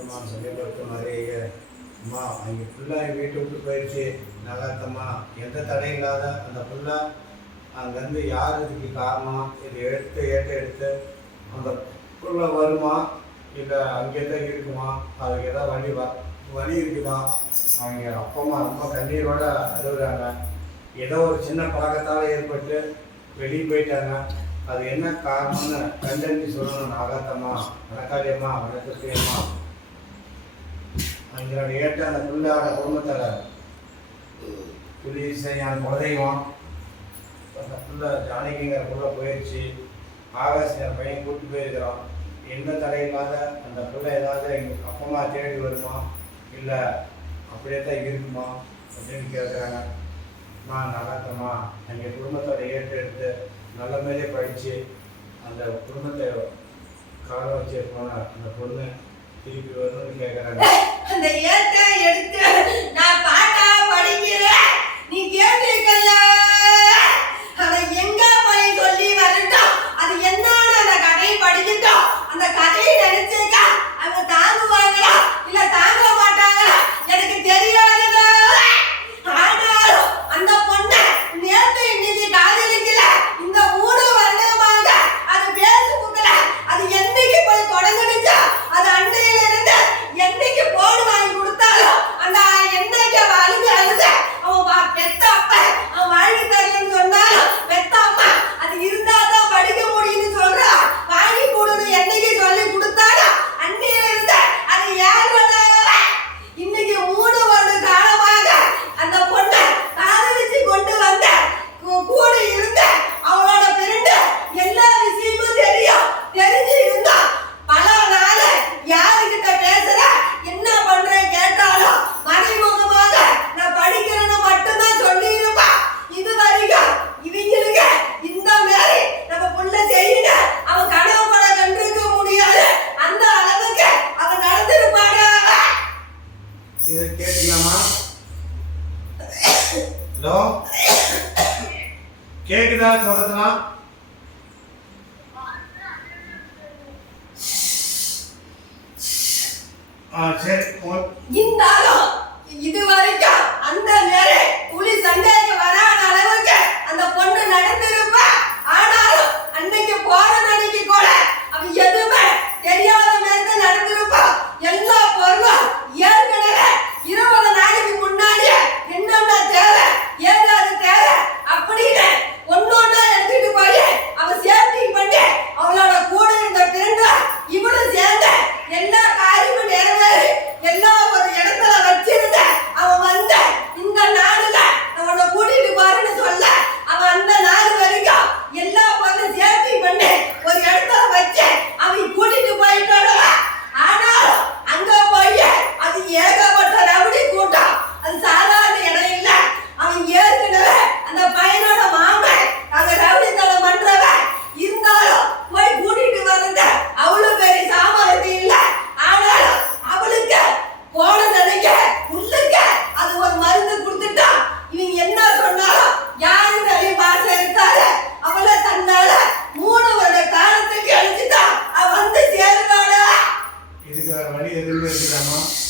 நல்லாத்தம்மா சமீபத்தம் நிறைய அம்மா அங்கே ஃபுல்லாக வீட்டை விட்டு போயிடுச்சு நல்லாத்தம்மா எந்த தடையும் இல்லாத அந்த ஃபுல்லாக அங்கேருந்து யார் இதுக்கு காரணம்? இதை எடுத்து ஏற்ற எடுத்து அந்த புள்ள வருமா? இல்லை அங்கே தான் இருக்குமா? அதுக்கு ஏதாவது வழி வ வழி இருக்குதா அவங்க அப்பா ரொம்ப கண்ணீரோடு அழுகுறாங்க. ஏதோ ஒரு சின்ன பழக்கத்தால் ஏற்பட்டு வெளியே போயிட்டாங்க. அது என்ன காரணம்னு கண்டறிஞ்சு சொல்லணும் நாகாத்தம்மா. வணக்காளியம்மா வணக்கத்தையம்மா எங்களுடைய ஏற்ற அந்த பிள்ளார குடும்பத்தில் புலி இசையான் குலதெய்வம். அந்த பிள்ளை ஜானகிங்கிற பிள்ளை போயிடுச்சு ஆகாஷ் என் பையன் கூட்டு போயிருக்கிறோம் எந்த தடையில்லாத அந்த பிள்ளை ஏதாவது எங்கள் அப்பமா தேடி வருமா? இல்லை அப்படியே தான் இருக்குமா? அப்படின்னு கேட்குறாங்க. நான் நடத்தமா எங்கள் குடும்பத்தோட ஏற்றெடுத்து நல்ல மாதிரியே படித்து அந்த குடும்பத்தை கால வச்சு போன அந்த பொண்ணு. திருப்பி அந்த ஏத்த எடுத்து நான் சொல்லுவோம் கேக்குதா சொதத்தலாம் ஆ சரி இந்த Ferrari de Rubén